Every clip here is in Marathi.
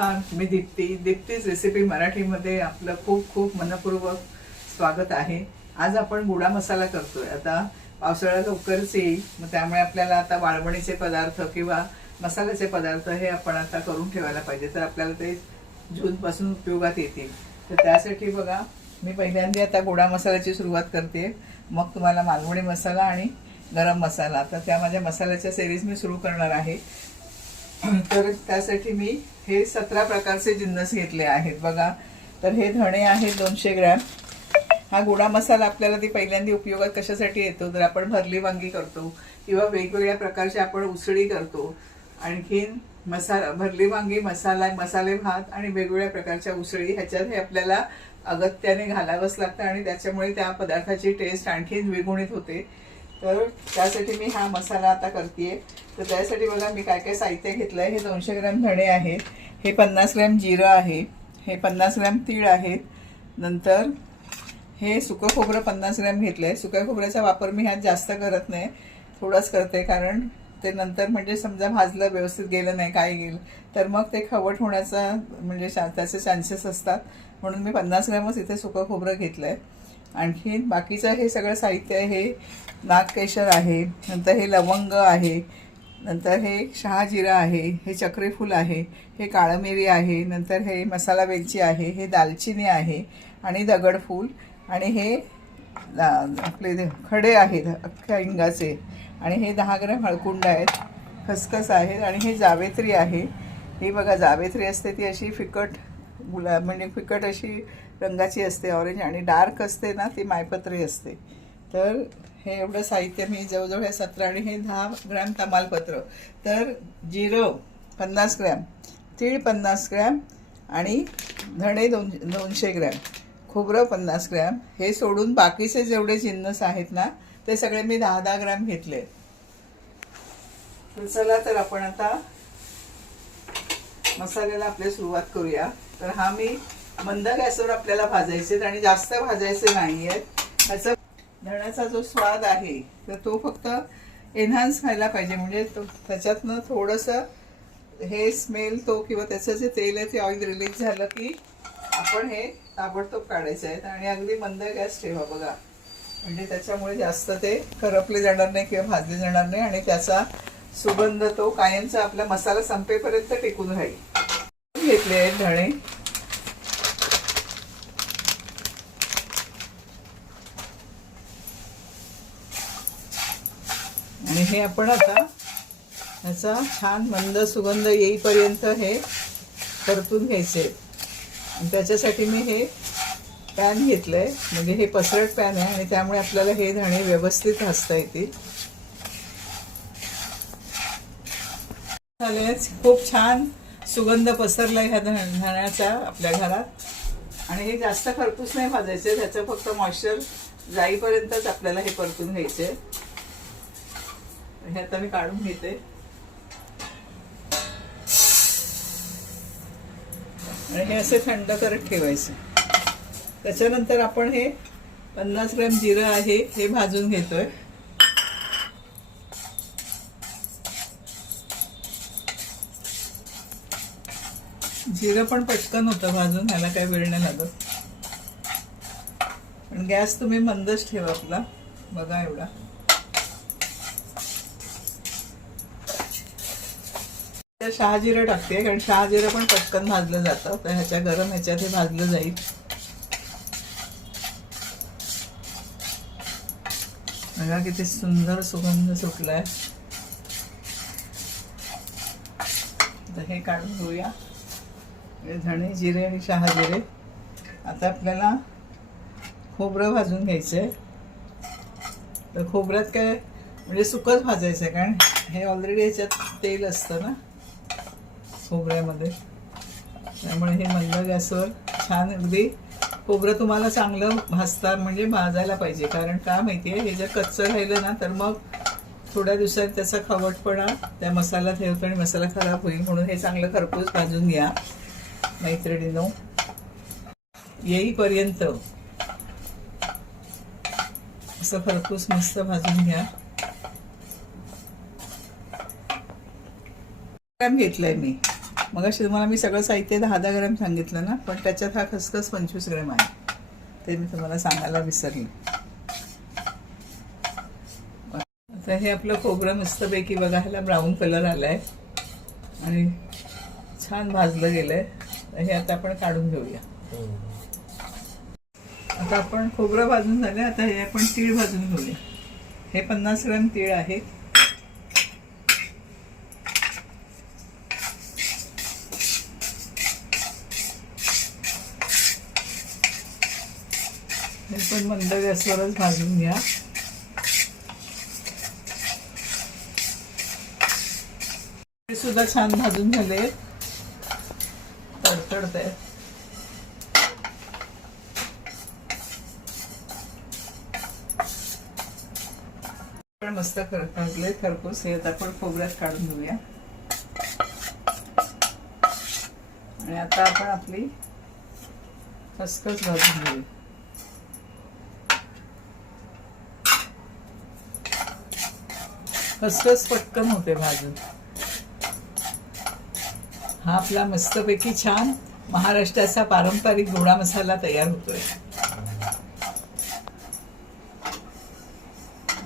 नमस्कार मी दीप्ती दीप्तीज रेसिपी मराठीमध्ये आपलं खूप खूप मनपूर्वक स्वागत आहे. आज आपण गुडा मसाला करतोय. आता पावसाळा लवकरच येईल मग त्यामुळे आपल्याला आता वाळवणीचे पदार्थ किंवा मसाल्याचे पदार्थ हे आपण आता करून ठेवायला पाहिजे. तर आपल्याला ते जूनपासून उपयोगात येतील. तर त्यासाठी बघा मी पहिल्यांदा आता गोडा मसाल्याची सुरुवात करते. मग तुम्हाला मालवणी मसाला आणि गरम मसाला. तर त्या माझ्या मसाल्याच्या सिरीज मी सुरू करणार आहे. तर त्यासाठी मी हे सतरा प्रकारचे जिन्नस घेतले आहेत बघा. तर हे धणे आहेत दोनशे ग्रॅम. हा गोडा मसाला आपल्याला ती पहिल्यांदा उपयोगात कशासाठी येतो तर आपण भरली वांगी करतो किंवा वेगवेगळ्या प्रकारचे आपण उसळी करतो. आणखीन मसाला भरली वांगी मसाला मसाले भात आणि वेगवेगळ्या प्रकारच्या उसळी ह्याच्यात हे आपल्याला अगत्याने घालावंच लागतं आणि त्याच्यामुळे त्या पदार्थाची टेस्ट आणखीन द्विगुणित होते. तर त्यासाठी मी हा मसाला आता करते तर त्यासाठी बघा मी काय काय साहित्य घेतलं आहे हे दोनशे ग्रॅम धणे आहेत. हे पन्नास ग्रॅम जिरं आहे. हे पन्नास ग्रॅम तीळ आहेत नंतर हे सुकं खोबरं पन्नास ग्रॅम घेतलं आहे सुक्या खोबऱ्याचा वापर मी ह्यात जास्त करत नाही. थोडंच करते कारण ते नंतर म्हणजे समजा भाजलं व्यवस्थित गेलं नाही काय गेलं तर मग ते खवट होण्याचा म्हणजे शा- त्याचे चान्सेस असतात. म्हणून मी पन्नास ग्रॅमच इथे सुकं खोबरं घेतलं आहे आणखीन बाकीचं हे सगळं साहित्य आहे हे नागकेशर आहे नंतर हे लवंग आहे नंतर हे शहाजिरा आहे हे चक्रीफूल आहे हे काळं मिरी आहे नंतर हे मसाला वेलची आहे हे दालचिनी आहे आणि दगडफूल आणि हे आपले खडे आहेत अख्ख्या हिंगाचे आणि हे दहा ग्रॅम हळकुंड आहेत खसखस आहेत आणि हे जावेत्री आहे. ही बघा जावेत्री असते ती अशी फिकट गुला म्हणजे फिकट अशी रंगाची असते ऑरेंज आणि डार्क असते ना ती मायपत्री असते. तर हे एवढं साहित्य मी जवळजवळ हे सतरा आणि हे दहा ग्रॅम तमालपत्र. तर जिरं पन्नास ग्रॅम तीळ पन्नास ग्रॅम आणि धणे दोन दोनशे ग्रॅम खोबरं पन्नास ग्रॅम हे सोडून बाकीचे जेवढे जिन्नस आहेत ना ते सगळे मी दहा दहा ग्रॅम घेतले. तर चला तर आपण आता मसाल्याला आपल्या सुरुवात करूया. तर हा मी मंद गॅसवर आपल्याला भाजायचे आहेत आणि जास्त भाजायचे नाही आहेत. ह्याचा धण्याचा जो स्वाद आहे तर तो फक्त एन्हान्स व्हायला पाहिजे. म्हणजे तो त्याच्यातनं थोडंसं हे स्मेल तो किंवा त्याचं जे तेल आहे ते ऑइल रिलीज झालं की आपण हे ताबडतोब काढायचं आहेत आणि अगदी मंद गॅस ठेवा बघा. म्हणजे त्याच्यामुळे जास्त ते करपले जाणार नाही किंवा भाजले जाणार नाही आणि त्याचा सुगंध तो कायमचा आपला मसाला संपेपर्यंत टिकून राहील. घेतले आहेत धणे. आणि हे आपण आता याचा छान मंद सुगंध येईपर्यंत हे परतून घ्यायचे. आणि त्याच्यासाठी मी हे पॅन घेतलं आहे म्हणजे हे पसरट पॅन आहे आणि त्यामुळे आपल्याला हे धणे व्यवस्थित हसता येतील. झाले खूप छान सुगंध पसरला ह्या धण्याचा आपल्या घरात. आणि हे जास्त खरपूस नाही भाजायचे त्याचं फक्त मॉइश्चर जाईपर्यंतच आपल्याला हे परतून घ्यायचे. हे आता मी काढून घेते. आणि हे असे थंड करत ठेवायचे. त्याच्यानंतर आपण हे पन्नास ग्रॅम जिरं आहे हे भाजून घेतोय. जिरं पण पटकन होतं भाजून ह्याला काही वेळ नाही लागत. पण गॅस तुम्ही मंदच ठेवा आपला. बघा एवढा. शहाजिरं टाकते कारण शहाजिरं पण पटकन भाजलं जातं. तर ह्याच्या गरम ह्याच्यात हे भाजलं जाईल. बघा किती सुंदर सुगंध सुटलाय. तर हे काढून घेऊया. धणे जिरे आणि शहा जिरे. आता आपल्याला खोबरं भाजून घ्यायचं आहे तर खोबऱ्यात काय म्हणजे सुकच भाजायचं आहे कारण हे ऑलरेडी याच्यात तेल असतं ना खोबऱ्यामध्ये. त्यामुळे हे मंद गॅसवर छान अगदी खोबरं तुम्हाला चांगलं भाजता म्हणजे भाजायला पाहिजे. कारण का माहिती आहे हे जर कच्चं राहिलं ना तर मग थोड्या दिवसात त्याचा खवटपणा त्या मसाल्यात हे होतो आणि मसाला खराब होईल म्हणून हे चांगलं खरपूस भाजून घ्या. मैत्रिणीनो येईपर्यंत असं खरपूस मस्त भाजून घ्या. ग्रॅम घेतलंय मी. मग अशी तुम्हाला मी सगळं साहित्य दहा दहा ग्रॅम सांगितलं ना पण त्याच्यात हा खसखस पंचवीस ग्रॅम आहे. ते मी तुम्हाला सांगायला विसरले. आता हे आपलं खोबरं मस्तपैकी बघा ह्याला ब्राऊन कलर आलाय. आणि छान भाजलं गेलंय. हे आता आपण काढून घेऊया. आता आपण खोबरं भाजून झाले आता हे आपण तीळ भाजून घेऊया. हे पन्नास ग्रॅम तीळ आहे. हे पण मंद गॅसवरच भाजून घ्या. सुद्धा छान भाजून झाले तडतडत आहे मस्त खर भाजले खरपूस हे आपण खोबऱ्यात काढून घेऊया. आणि आता आपण आपली खसखस भाजून घेऊ खसखस पटकन होते भाजून. हा आपला मस्तपैकी छान महाराष्ट्राचा पारंपरिक गोडा मसाला तयार होतोय.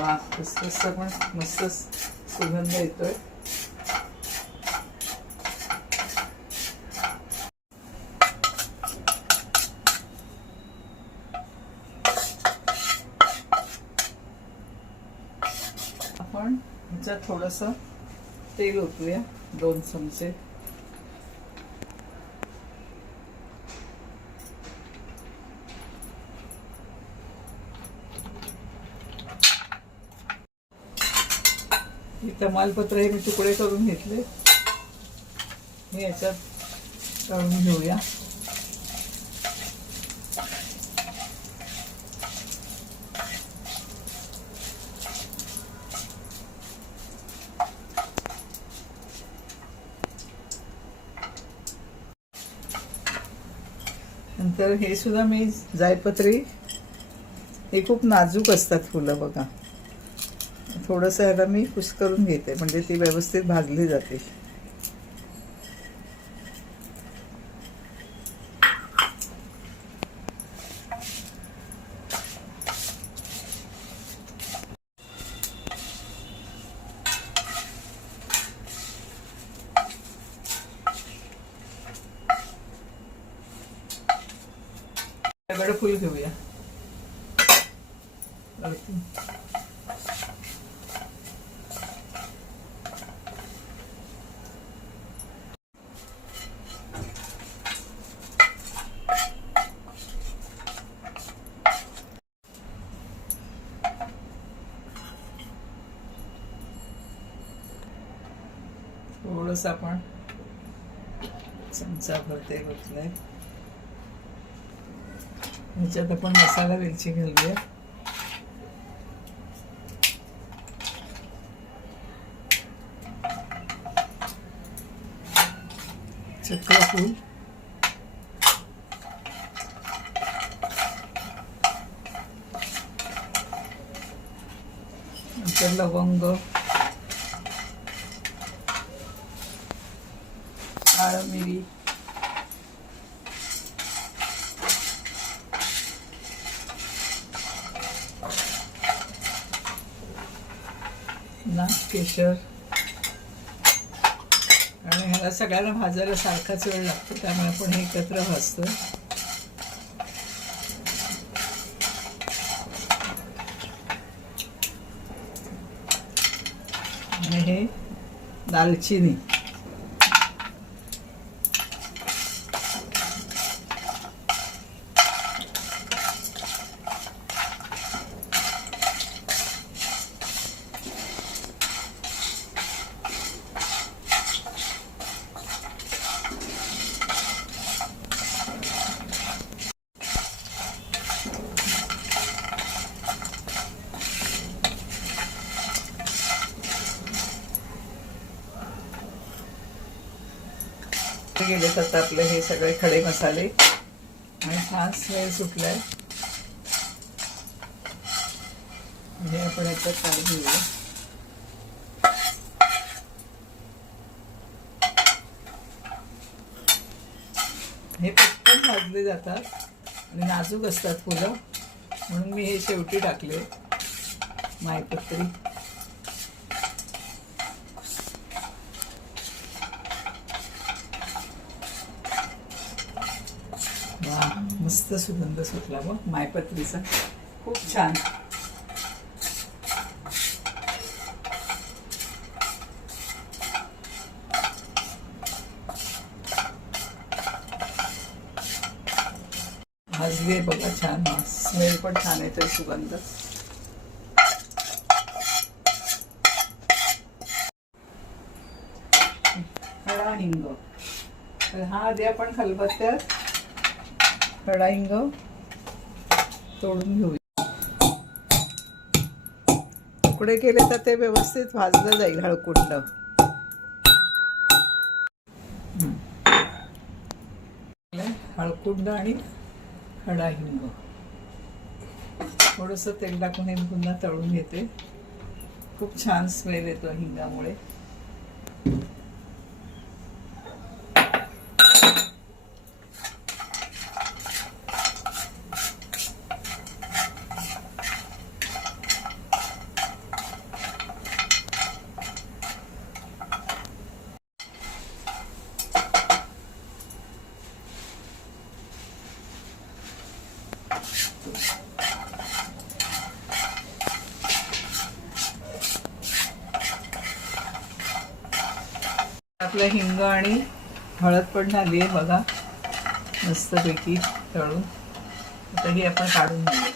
वा खसखसचा पण मस्त सुगंध येतोय. आपण ह्याच्यात थोडस तेल ओतूया दोन चमचे. तमालपत्र हे मी तुकडे करून घेतले. हे याच्यात काढून घेऊया. नंतर हे सुद्धा मी जायपत्री हे खूप नाजूक असतात फुलं बघा. थोडंसं ह्याला मी कुस करून घेते म्हणजे ती व्यवस्थित भाजली जाते. फुल घेऊया. थोडस आपण. चमचा भरते घेतलंय ह्याच्यात आपण मसाला वेलची घालूया. चक्रफूल नंतर लवंग काळं मिरी ना केशर. आणि ह्याला सगळ्यांना भाजायला सारखाच वेळ लागतो त्यामुळे आपण हे एकत्र भाजतो. आणि हे दालचिनी. गेले आपले हे सगळे खडे मसाले. आणि छान स्मेल सुटलाय. हे आपण याच्यात काढून घेऊया. हे पटकन भाजले जातात आणि नाजूक असतात फुलं. म्हणून मी हे शेवटी टाकले. मायपत्री वा मस्त सुगंध सुटला ग मायपत्रीचा. खूप छान. भाजले बघा छान स्मेल पण छान येतोय सुगंध. खडा हिंग. तर हा आधी आपण खलबत्त्यात. खडा हिंग तोडून घेऊया. तुकडे केले तर ते व्यवस्थित भाजलं जाईल हळकुंड. हळकुंड आणि खडा हिंग थोडंसं तेल टाकून हे पुन्हा तळून घेते. खूप छान स्मेल येतो हिंगामुळे. आपलं हिंग आणि हळद पण झाली आहे बघा. मस्तपैकी तळून. आता ही आपण काढून घेऊया.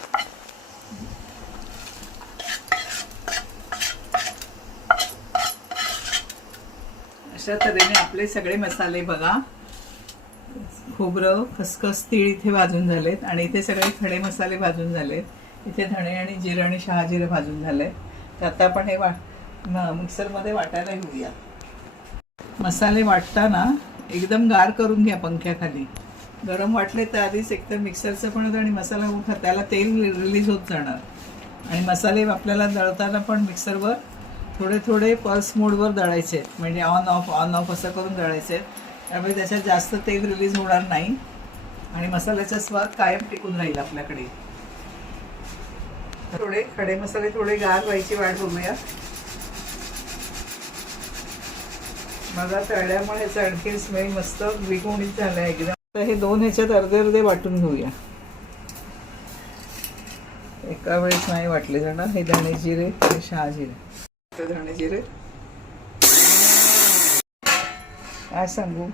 अशा तऱ्हेने आपले सगळे मसाले बघा. खोबरं खसखस तीळ इथे भाजून झालेत आणि इथे सगळे खडे मसाले भाजून झालेत. इथे धणे आणि जिरं आणि शहाजिरं भाजून झालंय तर आता आपण हे वाट मिक्सरमध्ये वाटायला घेऊया. मसाले वाटताना एकदम गार करून घ्या पंख्याखाली. गरम वाटले तर आधीच एकतर मिक्सरचं पण होतं आणि मसाला उठा त्याला तेल रिलीज होत जाणार. आणि मसाले आपल्याला दळताना पण मिक्सरवर थोडे थोडे पल्स मोडवर दळायचे. आहेत. म्हणजे ऑन ऑफ ऑन ऑफ असं करून दळायचे. आहेत. त्यामुळे त्याच्यात जास्त तेल रिलीज होणार नाही. आणि मसाल्याचा स्वाद कायम टिकून राहील आपल्याकडे. थोडे खडे मसाले थोडे गार व्हायची वाट बघूया. मला तळल्यामुळे ह्याचा आणखी स्मेल मस्त विगुणित झाला एकदम. तर हे दोन ह्याच्यात अर्धे अर्धे वाटून घेऊया. एका वेळेस नाही वाटले जाणार हे धणे जिरे हे शहाजिरे धणे जिरे. काय सांगू?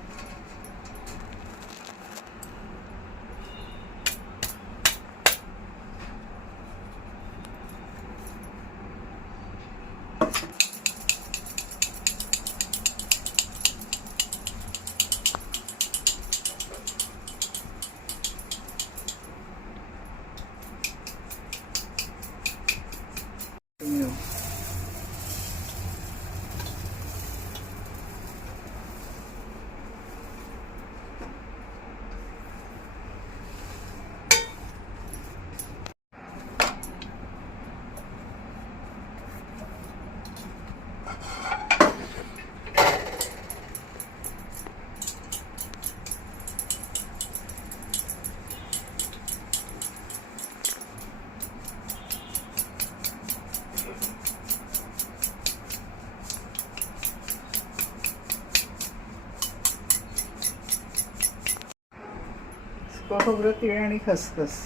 खोबरं तीळ आणि खसखस.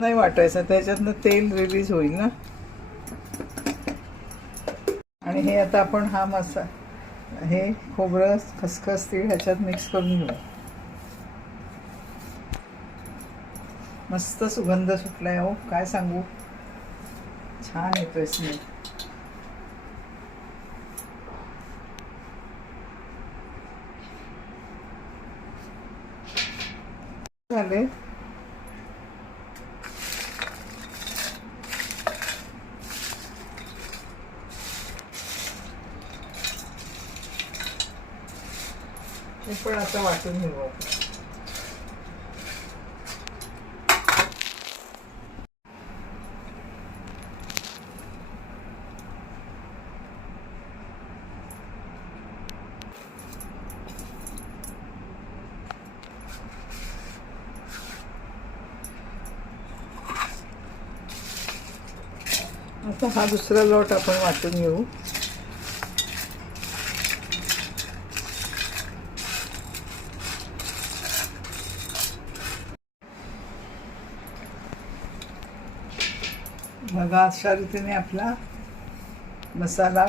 नाही वाटायचं त्याच्यातनं तेल रिलीज होईल ना? आणि हे आता आपण हा मसा हे खोबरं खसखस तीळ ह्याच्यात मिक्स करून घेऊ. मस्त सुगंध सुटलाय हो. काय सांगू? छान येतोय स्मेल झाले हे पण आता वाटून घेऊ आपण आता हा दुसरा लोट आपण वाटून घेऊ. बघा अशा रीतीने आपला मसाला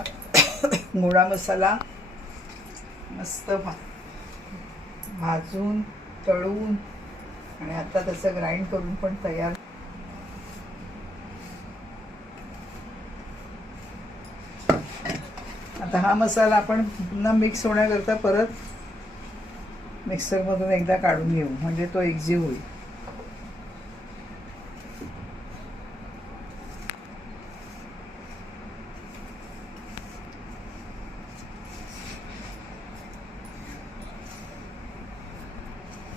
गोडा मसाला मस्त भा भाजून तळून आणि आता त्याचं ग्राइंड करून पण तयार आता हा मसाला आपण पुन्हा मिक्स होण्याकरता परत मिक्सरमधून एकदा काढून घेऊ. म्हणजे तो एकजीव होईल.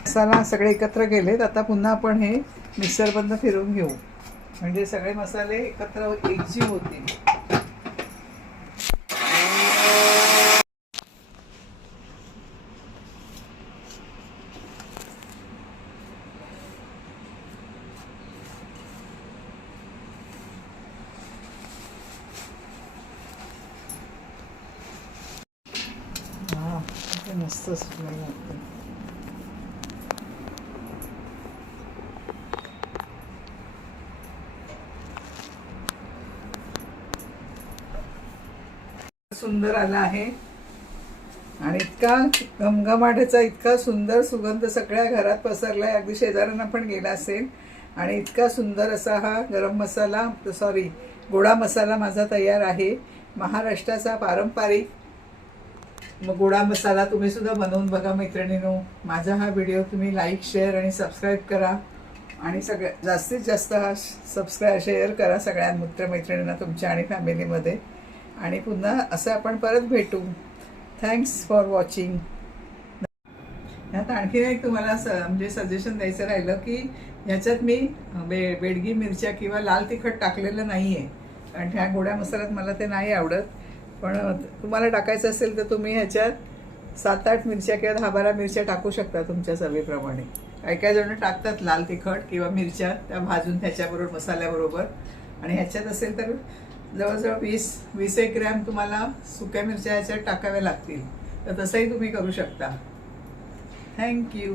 मसाला सगळे एकत्र केलेत. आता पुन्हा आपण हे मिक्सरमधनं फिरवून घेऊ. म्हणजे सगळे मसाले एकत्र एकजीव होतील हा ते मस्त स्मेल लागते सुंदर आला आहे. आणि इतका घमघमाटाचा इतका सुंदर सुगंध सगळ्या घरात पसरला आहे अगदी शेजाऱ्यांना पण गेला असेल. आणि इतका सुंदर असा हा गरम मसाला सॉरी गोडा मसाला माझा तयार आहे. महाराष्ट्राचा पारंपरिक मग गोडा मसाला तुम्ही सुद्धा बनवून बघा मैत्रिणीनो. माझा हा व्हिडिओ तुम्ही लाईक शेअर आणि सबस्क्राईब करा. आणि सगळ्या जास्तीत जास्त हा सबस्क्राईब शेअर करा सगळ्या मित्रमैत्रिणींना तुमच्या आणि फॅमिलीमध्ये आणि पुन्हा असं आपण परत भेटू. थँक्स फॉर वॉचिंग ह्यात आणखीन एक तुम्हाला स म्हणजे सजेशन द्यायचं राहिलं की ह्याच्यात मी बे बेडगी मिरच्या किंवा लाल तिखट टाकलेलं नाही आहे कारण ह्या गोड्या मसाल्यात मला ते नाही आवडत. पण तुम्हाला टाकायचं असेल तर तुम्ही ह्याच्यात सात आठ मिरच्या किंवा दहा बारा मिरच्या टाकू शकता तुमच्या चवीप्रमाणे. काही काही जण टाकतात लाल तिखट किंवा मिरच्या त्या भाजून त्याच्याबरोबर मसाल्याबरोबर. आणि ह्याच्यात असेल तर जवळजवळ वीस वीस एक ग्रॅम तुम्हाला सुक्या मिरच्या ह्याच्यात टाकाव्या लागतील. तर तसंही तुम्ही करू शकता. थँक्यू